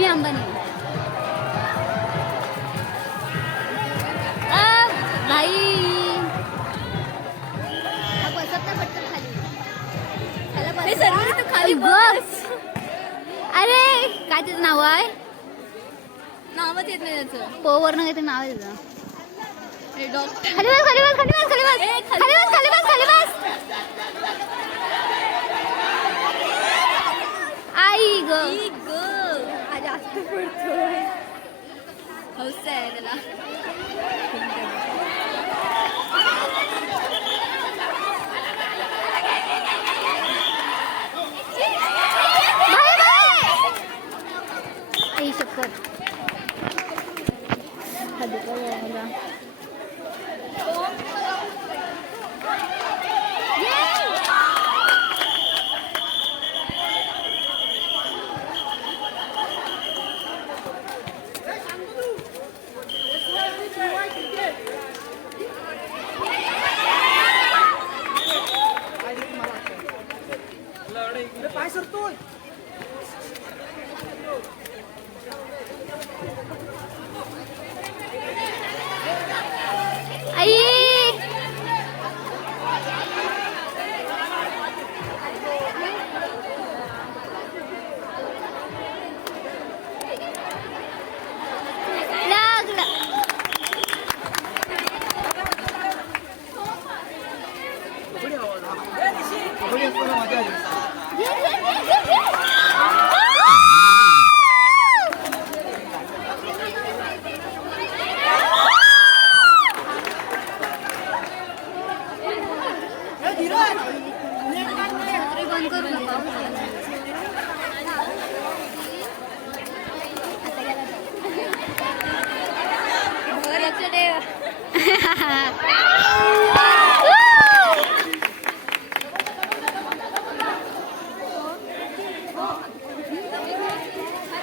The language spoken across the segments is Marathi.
मी अंबानी भाई बसत ना पटकन खाली बस. अरे काय त्याचं नाव आहे नावच येत नाही त्याचं पोवर न काहीतरी नाव आहे त्याचं खाली बस खाली बस खाली बस खाली बस खाली बस खाली बस खाली बस आई ग जास्त पडतोय हौस आहे त्याला आई शपथ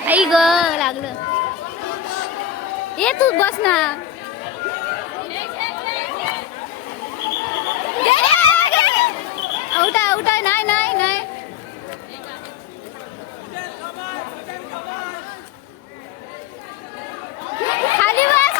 आई ग लागलं ये तू बस ना आउट आहे नाही नाही नाही खाली बस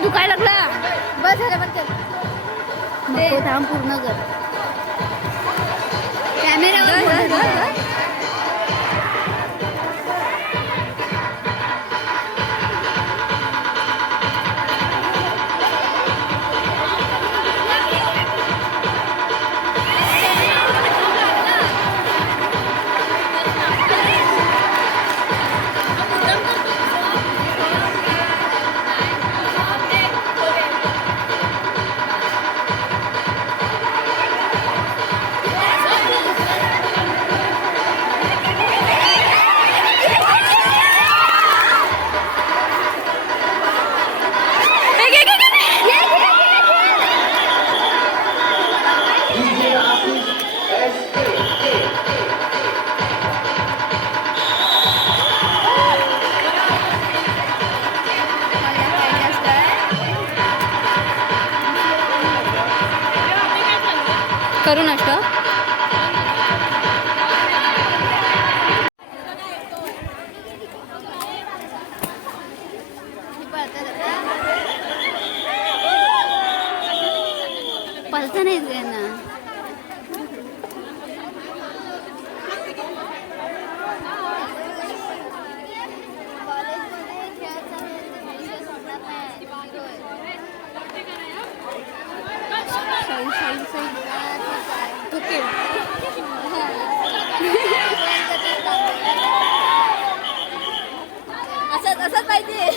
दुखायला लागला बस झालं पण नको थांब पूर्ण कर कॅमेरा करू नष्ट पळता नाही ना असंच पाहिजे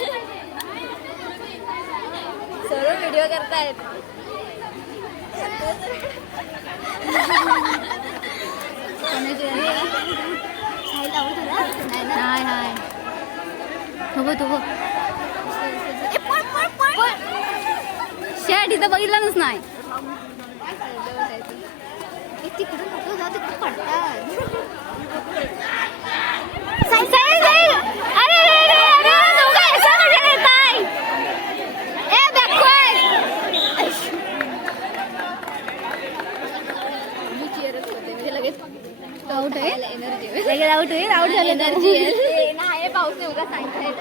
सर्व व्हिडिओ करतायत शेट इथं बघितलंच नाही आउट आहे आउट झालं एनर्जी नाही पाऊस नाही उगा सांगताय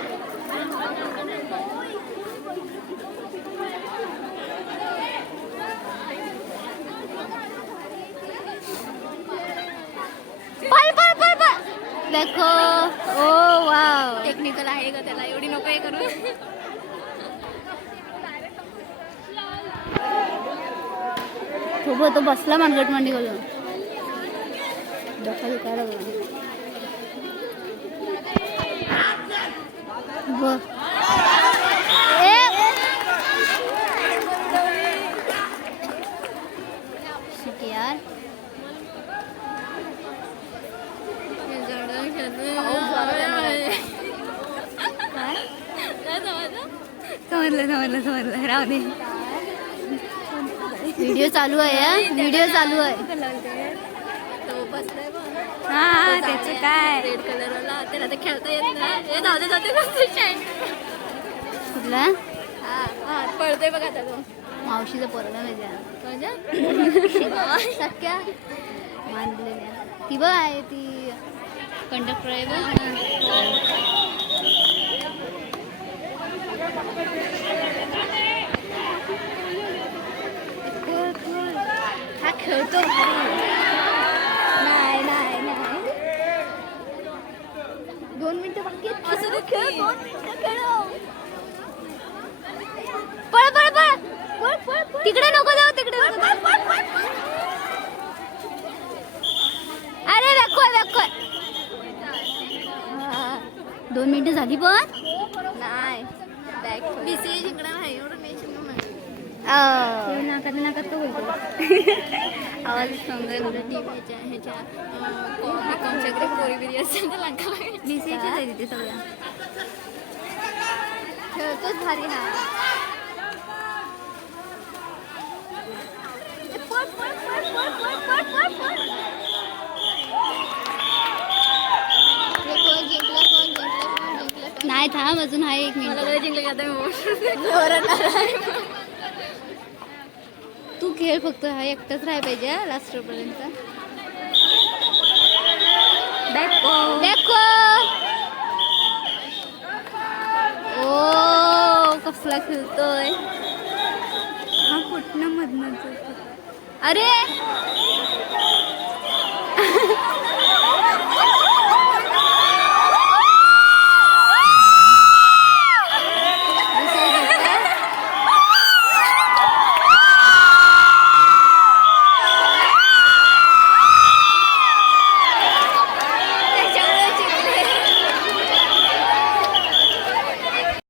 देखो ओ वाव टेक्निकल आहे का त्याला एवढी नको हे करू तो बसला मानगट मांडी बोलून डोका दुखायला यार समजलं राहू दे व्हिडिओ चालू आहे व्हिडिओ चालू आहे हा त्याचं काय रेड कलर वाला त्याला ते खेळता येत नाही जाते कुठला पळतोय बघा त्याला मावशीचा पोरगा सख्या मानलेल्या ती बघ आहे ती कंडक्टर आहे बघ हा खेळतो नाही नाही नाही 2 मिनिटं बाकी खेळ 2 मिनिटं खेळ पळ पळ पळ तिकडे नको जाऊ तिकडे अरे दाखव 2 मिनिटं झाली पण नाही बीसीए जिंकणार नाही एवढं नाकात तो बोलतो आवाज समजा टीव्हीच्या ह्याच्या कॉमच्या पोरी बिरी असेल तर लंका बीसीएचीच आहे तिथे सगळ्या खेळतोच भारी ना नाही थांब अजून आहे 1 मिनिट जिंकलं तू खेळ फक्त हा एकटाच राहायला पाहिजे लास्ट पर्यंत ओ कसला खेळतोय हा कुठनं मधनं अरे